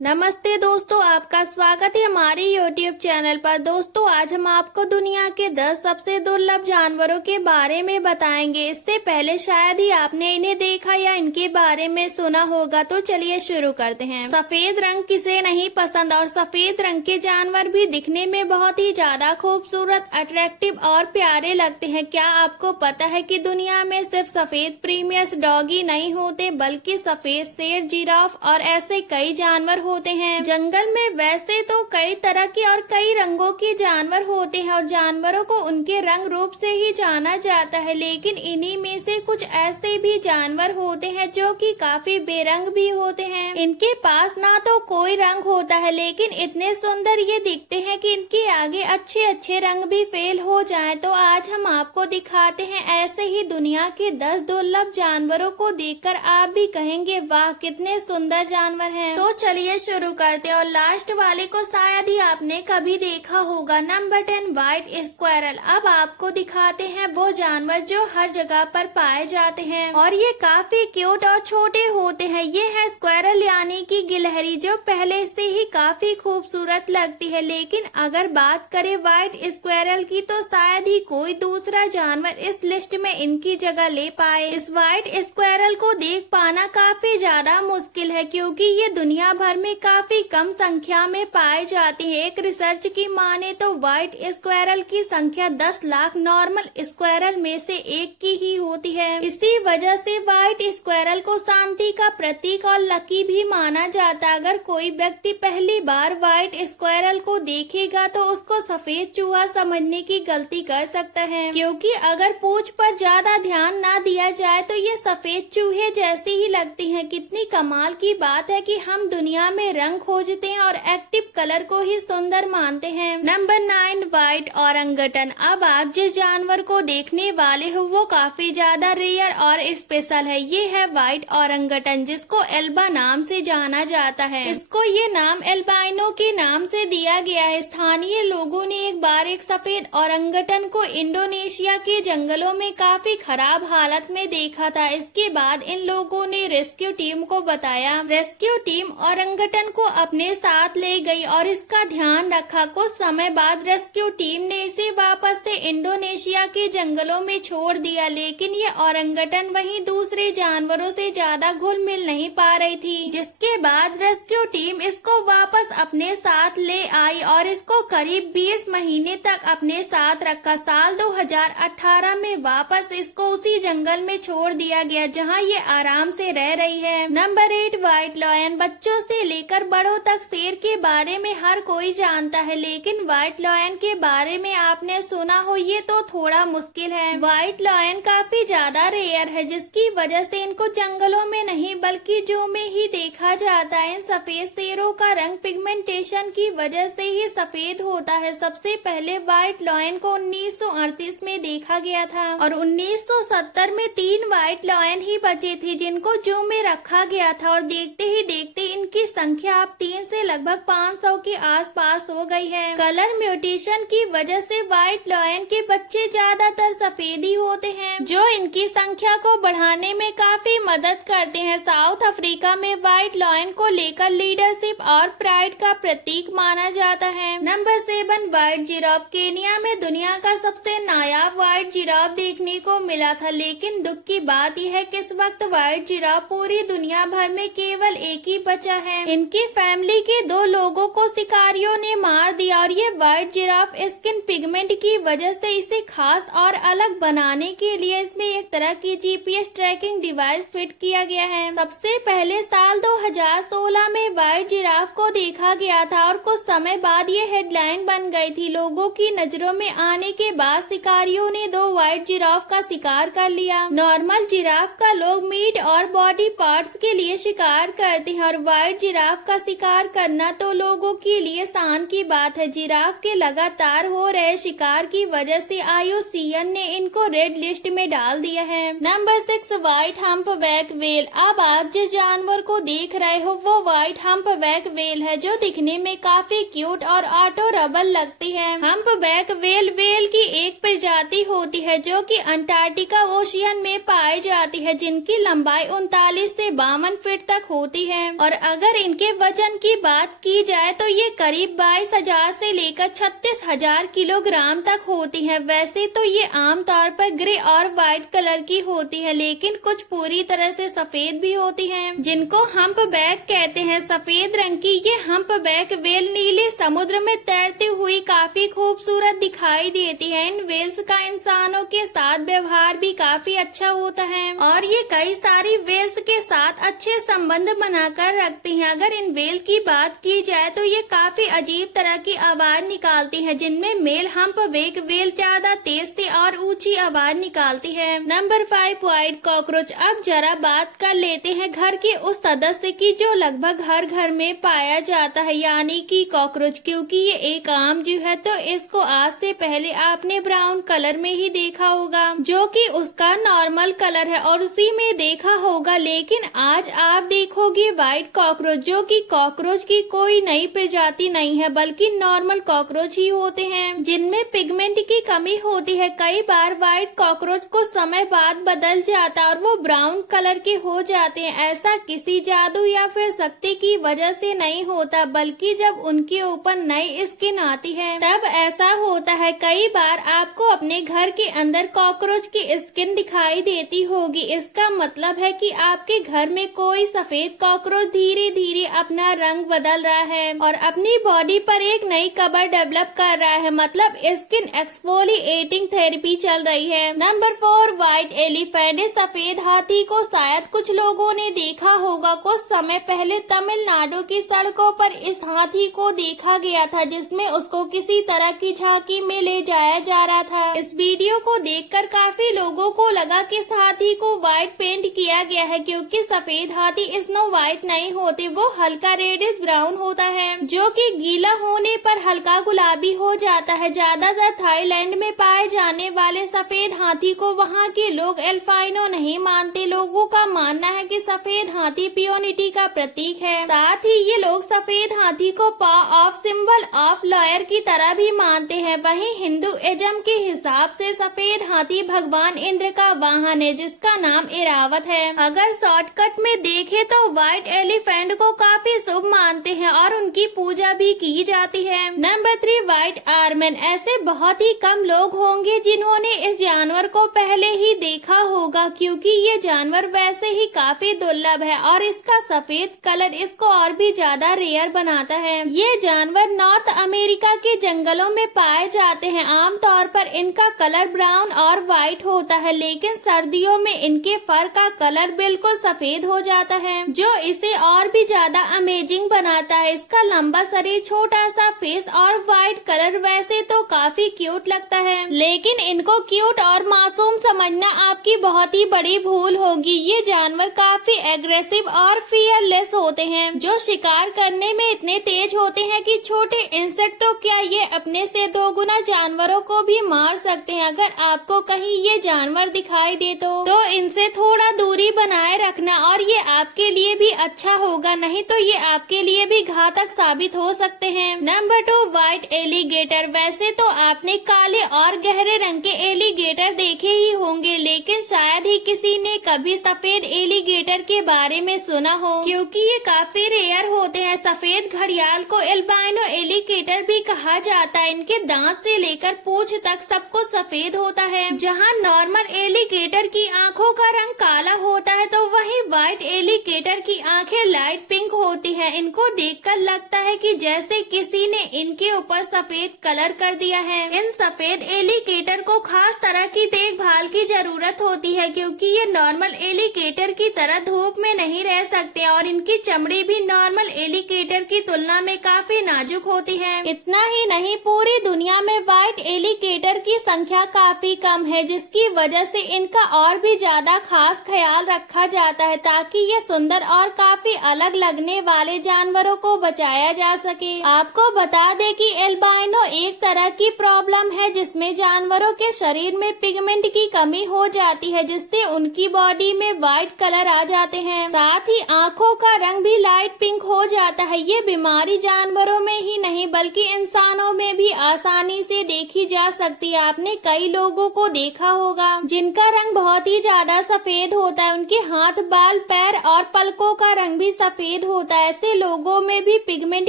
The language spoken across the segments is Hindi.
नमस्ते दोस्तों, आपका स्वागत है हमारे YouTube चैनल पर। दोस्तों, आज हम आपको दुनिया के 10 सबसे दुर्लभ जानवरों के बारे में बताएंगे। इससे पहले शायद ही आपने इन्हें देखा या इनके बारे में सुना होगा, तो चलिए शुरू करते हैं। सफेद रंग किसे नहीं पसंद, और सफेद रंग के जानवर भी दिखने में बहुत ही ज्यादा खूबसूरत, अट्रैक्टिव और प्यारे लगते हैं। क्या आपको पता है कि दुनिया में सिर्फ सफेद प्रीमियस डॉगी नहीं होते, बल्कि सफेद शेर, जिराफ और ऐसे कई जानवर होते हैं। जंगल में वैसे तो कई तरह के और कई रंगों के जानवर होते हैं और जानवरों को उनके रंग रूप से ही जाना जाता है, लेकिन इन्हीं में से कुछ ऐसे भी जानवर होते हैं जो कि काफी बेरंग भी होते हैं। इनके पास ना तो कोई रंग होता है, लेकिन इतने सुंदर ये दिखते हैं कि इनके आगे अच्छे अच्छे रंग भी फेल हो जाएं। तो आज हम आपको दिखाते हैं ऐसे ही दुनिया के 10 दुर्लभ जानवरों को देखकर आप भी कहेंगे, वाह कितने सुंदर जानवर हैं। तो चलिए शुरू करते हैं, और लास्ट वाले को शायद ही आपने कभी देखा होगा। Number 10, white squirrel. अब आपको दिखाते हैं वो जानवर जो हर जगह पर पाए जाते हैं और ये काफी क्यूट और छोटे होते हैं। ये है स्क्वायरल यानी कि गिलहरी, जो पहले से ही काफी खूबसूरत लगती है। लेकिन अगर बात करें व्हाइट स्क्वायरल की, तो शायद ही कोई दूसरा जानवर इस लिस्ट में इनकी जगह ले पाए। इस व्हाइट स्क्वायरल को देख पाना काफी ज्यादा मुश्किल है, क्योंकि ये दुनिया भर में काफी कम संख्या में पाए जाते हैं। एक रिसर्च की माने तो व्हाइट स्क्वायरल की संख्या 10 लाख नॉर्मल स्क्वायरल में से एक की ही होती है। इसी वजह से व्हाइट स्क्वायरल को शांति का प्रतीक और लकी भी माना जाता है। अगर कोई व्यक्ति पहली बार व्हाइट स्क्वायरल को देखेगा तो उसको सफेद चूहा समझने की गलती कर सकता है, क्योंकि अगर पूंछ पर ज्यादा ध्यान न दिया जाए तो ये सफेद चूहे जैसी ही लगती हैं। कितनी कमाल की बात है कि हम दुनिया में रंग खोजते हैं और एक्टिव कलर को ही सुंदर मानते हैं। Number 9, white orangutan. अब आप जिस जानवर को देखने वाले हो वो काफी ज्यादा रेयर और स्पेशल है। ये है व्हाइट औरंगटन, जिसको एल्बा नाम से जाना जाता है। इसको ये नाम एल्बाइनो के नाम से दिया गया है। स्थानीय लोगों ने एक बार एक सफेद औरंगटन को इंडोनेशिया के जंगलों में काफी खराब हालत में देखा था। इसके बाद इन लोगों ने रेस्क्यू टीम को बताया। रेस्क्यू टीम औरंगटन को अपने साथ ले गई और इसका ध्यान रखा। कुछ समय बाद रेस्क्यू टीम ने इसे वापस से इंडोनेशिया के जंगलों में छोड़ दिया, लेकिन ये औरंगटन वहीं दूसरे जानवरों से ज्यादा घुल मिल नहीं पा रही थी। जिसके बाद रेस्क्यू टीम इसको वापस अपने साथ ले आई और इसको करीब 20 महीने तक अपने साथ रखा। साल 2018 में वापस इसको उसी जंगल में छोड़ दिया गया जहाँ ये आराम से रह रही है। Number 8, white lion. बच्चों से लेकर बड़ों तक शेर के बारे में हर कोई जानता है, लेकिन व्हाइट लायन के बारे में आपने सुना हो ये तो थोड़ा मुश्किल है। व्हाइट लायन काफी ज्यादा रेयर है, जिसकी वजह से इनको जंगलों में नहीं बल्कि जू में ही देखा जाता है। इन सफेद शेरों का रंग पिगमेंटेशन की वजह से ही सफेद होता है। सबसे पहले व्हाइट लायन को 1938 में देखा गया था और 1970 में 3 व्हाइट लायन ही बचे थे जिनको जू में रखा गया था, और देखते ही देखते इनकी संख्या अब 3 से लगभग 500 के आसपास हो गई है। कलर म्यूटेशन की वजह से व्हाइट लायन के बच्चे ज्यादातर सफेद ही होते हैं, जो इनकी संख्या को बढ़ाने में काफी मदद करते हैं। साउथ अफ्रीका में व्हाइट लायन को लेकर लीडरशिप और प्राइड का प्रतीक माना जाता है। Number 7, white giraffe. केनिया में दुनिया का सबसे नायाब व्हाइट जिराफ देखने को मिला था, लेकिन दुख की बात यह है कि इस वक्त व्हाइट जिराफ पूरी दुनिया भर में केवल एक ही बचा है। इनकी फैमिली के 2 लोगों को शिकारियों ने मार दिया, और ये व्हाइट जिराफ स्किन पिगमेंट की वजह से इसे खास और अलग बनाने के लिए इसमें एक तरह की GPS ट्रैकिंग डिवाइस फिट किया गया है। सबसे पहले साल 2016 में व्हाइट जिराफ को देखा गया था और कुछ समय बाद ये हेडलाइन बन गई थी। लोगों की नजरों में आने के बाद शिकारियों ने 2 व्हाइट जिराफ का शिकार कर लिया। नॉर्मल जिराफ का लोग मीट और बॉडी पार्ट्स के लिए शिकार करते हैं, और व्हाइट जिराफ का शिकार करना तो लोगों के लिए शान की बात है। जिराफ के लगातार हो रहे शिकार की वजह से IUCN ने इनको रेड लिस्ट में डाल दिया है। Number 6, white humpback whale. अब आप जिस जानवर को देख रहे हो वो व्हाइट हम्पबैक व्हेल है, जो दिखने में काफी क्यूट और अडोरेबल लगती है। हम्पबैक वेल वेल की एक प्रजाति होती है जो कि अंटार्कटिका ओशियन में पाई जाती है, जिनकी लंबाई 39 से 52 फीट तक होती है। और अगर इनके वजन की बात की जाए तो ये करीब 22,000 से लेकर 36,000 किलोग्राम तक होती है। वैसे तो ये आमतौर पर ग्रे और व्हाइट कलर की होती है, लेकिन कुछ पूरी तरह से सफेद भी होती हैं, जिनको हम्पबैक कहते हैं। सफेद रंग की ये हम्पबैक वेल नीले समुद्र में तैरती हुई काफी खूबसूरत दिखाई देती है। इन वेल्स का इंसानों के साथ व्यवहार भी काफी अच्छा होता है और ये कई सारी वेल्स के साथ अच्छे संबंध बनाकर रखती हैं। अगर इन वेल की बात की जाए तो ये काफी अजीब तरह की आवाज निकालती है, जिनमें मेल हम्पबैक वेल ज्यादा तेज से और ऊंची आवाज निकालती है। Number 5 white cockroach. अब जरा बात कर लेते हैं घर के उस सदस्य की जो लगभग हर घर में पाया जाता है, यानी कि कॉकरोच। क्योंकि ये एक आम जीव है तो इसको आज से पहले आपने ब्राउन कलर में ही देखा होगा, जो कि उसका नॉर्मल कलर है, और उसी में देखा होगा। लेकिन आज आप देखोगे व्हाइट कॉकरोच, जो कि कॉकरोच की कोई नई प्रजाति नहीं है, बल्कि नॉर्मल कॉकरोच ही होते हैं, जिनमें पिगमेंट की कमी होती है। कई बार व्हाइट कॉकरोच कुछ समय बाद बदल जाता है और वो ब्राउन कलर के हो जाते हैं। ऐसा किसी जादू या फिर शक्ति की वजह से नहीं होता, बल्कि जब उनके ऊपर नई स्किन आती है तब ऐसा होता है। कई बार आपको अपने घर के अंदर कॉकरोच की स्किन दिखाई देती होगी। इसका मतलब है कि आपके घर में कोई सफेद कॉकरोच धीरे धीरे अपना रंग बदल रहा है और अपनी बॉडी पर एक नई कवर डेवलप कर रहा है, मतलब स्किन एक्सफोलिएटिंग थेरेपी चल रही है। Number 4 white elephant. सफेद हाथी को शायद कुछ लोगों ने देखा होगा। कुछ समय पहले तमिलनाडु की सड़कों पर इस हाथी को देखा गया था, जिसमें उसको किसी तरह की झांकी में ले जाया जा रहा था। इस वीडियो को देखकर काफी लोगों को लगा कि इस हाथी को व्हाइट पेंट किया गया है, क्योंकि सफेद हाथी स्नो व्हाइट नहीं होते, वो हल्का रेडिश ब्राउन होता है, जो कि गीला होने पर हल्का गुलाबी हो जाता है। ज्यादातर थाईलैंड में पाए जाने वाले सफेद हाथी को वहाँ के लोग एल्फाइनो नहीं मानते। लोगों का मानना है कि सफेद हाथी प्योरिटी का प्रतीक है। साथ ही ये लोग सफेद हाथी को पा ऑफ सिंबल ऑफ लॉयर की तरह भी मानते हैं। वहीं हिंदुइज्म के हिसाब से सफेद हाथी भगवान इंद्र का वाहन है, जिसका नाम इरावत है। अगर शॉर्टकट में देखें तो व्हाइट एलिफेंट को काफी शुभ मानते हैं और उनकी पूजा भी की जाती है। Number 3 white Arman. ऐसे बहुत ही कम लोग होंगे जिन्होंने इस जानवर को पहले ही देखा होगा, क्योंकि ये जानवर वैसे ही काफी दुर्लभ है और इसका सफेद कलर इसको और भी ज्यादा रेयर बनाता है। ये जानवर नॉर्थ अमेरिका के जंगलों में पाए जाते हैं। आमतौर पर इनका कलर ब्राउन और व्हाइट होता है, लेकिन सर्दियों में इनके फर का कलर बिल्कुल सफेद हो जाता है, जो इसे और भी ज्यादा अमेजिंग बनाता है। इसका लंबा शरीर, छोटा सा फेस और व्हाइट कलर वैसे तो काफी क्यूट लगता है, लेकिन इनको क्यूट और मासूम समझना आपकी बहुत ही बड़ी भूल होगी। ये जानवर काफी एग्रेसिव और फियरलेस होते हैं, जो शिकार करने में इतने तेज होते हैं कि छोटे इंसेक्ट तो क्या ये अपने से 2 गुना जानवरों को भी मार सकते हैं। अगर आपको कहीं ये जानवर दिखाई दे तो इनसे थोड़ा दूरी बनाए रखना, और ये आपके लिए भी अच्छा होगा, नहीं तो ये आपके लिए भी घातक साबित हो सकते हैं। Number 2 white alligator. वैसे तो आपने काले और गहरे रंग के एलिगेटर देखे ही होंगे, लेकिन शायद ही किसी ने कभी सफेद एलिगेटर के बारे में सुना हो, क्योंकि ये काफी रेयर होते हैं। सफेद घड़ियाल को एल्बाइनो एलिगेटर भी कहा जाता है। इनके दांत से लेकर पूंछ तक सब कुछ सफेद होता है। जहां नॉर्मल एलिगेटर की आंखों का रंग काला होता है, तो वहीं व्हाइट एलिगेटर की आंखें लाइट पिंक होती है। इनको देखकर लगता है कि जैसे किसी ने इनके ऊपर सफेद कलर कर दिया है। इन सफेद एलिगेटर को खास तरह की देखभाल की जरूरत होती है, क्योंकि ये नॉर्मल एलिगेटर की तरह धूप में नहीं रह सकते और इनकी चमड़ी भी नॉर्मल एलिगेटर की तुलना में काफी नाजुक होती है। इतना ही नहीं, पूरी दुनिया में व्हाइट एलिगेटर की संख्या काफी कम है, जिसकी वजह से इनका और भी ज्यादा खास ख्याल रखा जाता है, ताकि ये सुंदर और काफी अलग लगने वाले जानवरों को बचा बचाया जा सके। आपको बता दें कि एल्बाइनो एक तरह की प्रॉब्लम है जिसमें जानवरों के शरीर में पिगमेंट की कमी हो जाती है, जिससे उनकी बॉडी में व्हाइट कलर आ जाते हैं। साथ ही आंखों का रंग भी लाइट पिंक हो जाता है। ये बीमारी जानवरों में ही नहीं बल्कि इंसानों में भी आसानी से देखी जा सकती है। आपने कई लोगों को देखा होगा जिनका रंग बहुत ही ज्यादा सफेद होता है। उनके हाथ, बाल, पैर और पलकों का रंग भी सफेद होता है। ऐसे लोगों में भी पिगमेंट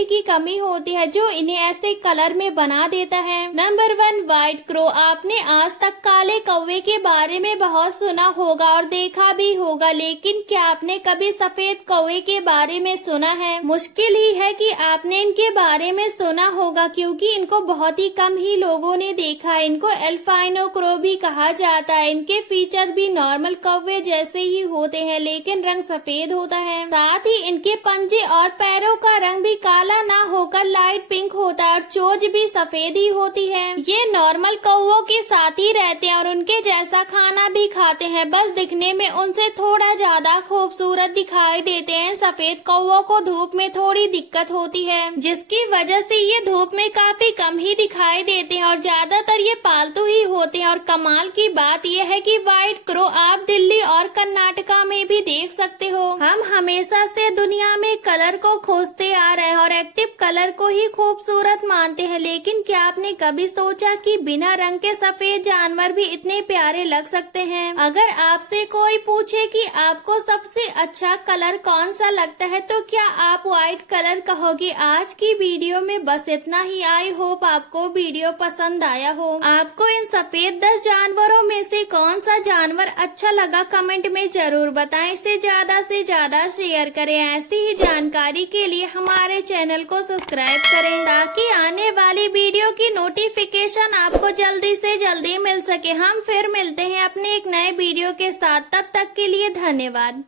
की कमी होती है जो इन्हें ऐसे कलर में बना देता है। Number 1, white crow. आपने आज तक काले कौवे के बारे में बहुत सुना होगा और देखा भी होगा, लेकिन क्या आपने कभी सफेद कौवे के बारे में सुना है? मुश्किल ही है कि आपने इनके बारे में सुना होगा क्योंकि इनको बहुत ही कम ही लोगों ने देखा है। इनको एल्बाइनो क्रो भी कहा जाता है। इनके फीचर भी नॉर्मल कौवे जैसे ही होते हैं लेकिन रंग सफेद होता है। साथ ही इनके पंजे और पैरों का रंग भी काला ना होकर लाइट पिंक होता है और चोंच भी सफेद ही होती है। ये नॉर्मल कौवों के साथ ही रहते हैं और उनके जैसा खाना भी खाते हैं, बस दिखने में उनसे थोड़ा ज्यादा खूबसूरत दिखाई देते हैं। सफेद कौवों को धूप में थोड़ी दिक्कत होती है जिसकी वजह से ये धूप में काफी कम ही दिखाई देते हैं और ज्यादातर ये पालतू ही होते हैं। और कमाल की बात यह है कि व्हाइट क्रो आप दिल्ली और कर्नाटका में भी देख सकते हो। हम हमेशा से दुनिया में कलर को खोजते आ रहे हैं और एक्टिव कलर को ही खूबसूरत मानते हैं, लेकिन क्या आपने कभी सोचा कि बिना रंग के सफेद जानवर भी इतने प्यारे लग सकते हैं? अगर आपसे कोई पूछे कि आपको सबसे अच्छा कलर कौन सा लगता है तो क्या आप व्हाइट कलर कहोगे? आज की वीडियो में बस इतना ही। आई होप आपको वीडियो पसंद आया हो। आपको इन सफेद 10 जानवरों में से कौन सा जानवर अच्छा लगा कमेंट में जरूर बताएं। इसे ज्यादा से ज्यादा शेयर करें। ऐसी ही जानकारी के लिए हमारे चैनल को सब्सक्राइब करें ताकि आने वाली वीडियो की नोटिफिकेशन आपको जल्दी से जल्दी मिल सके। हम फिर मिलते हैं अपने एक नए वीडियो के साथ। तब तक के लिए धन्यवाद।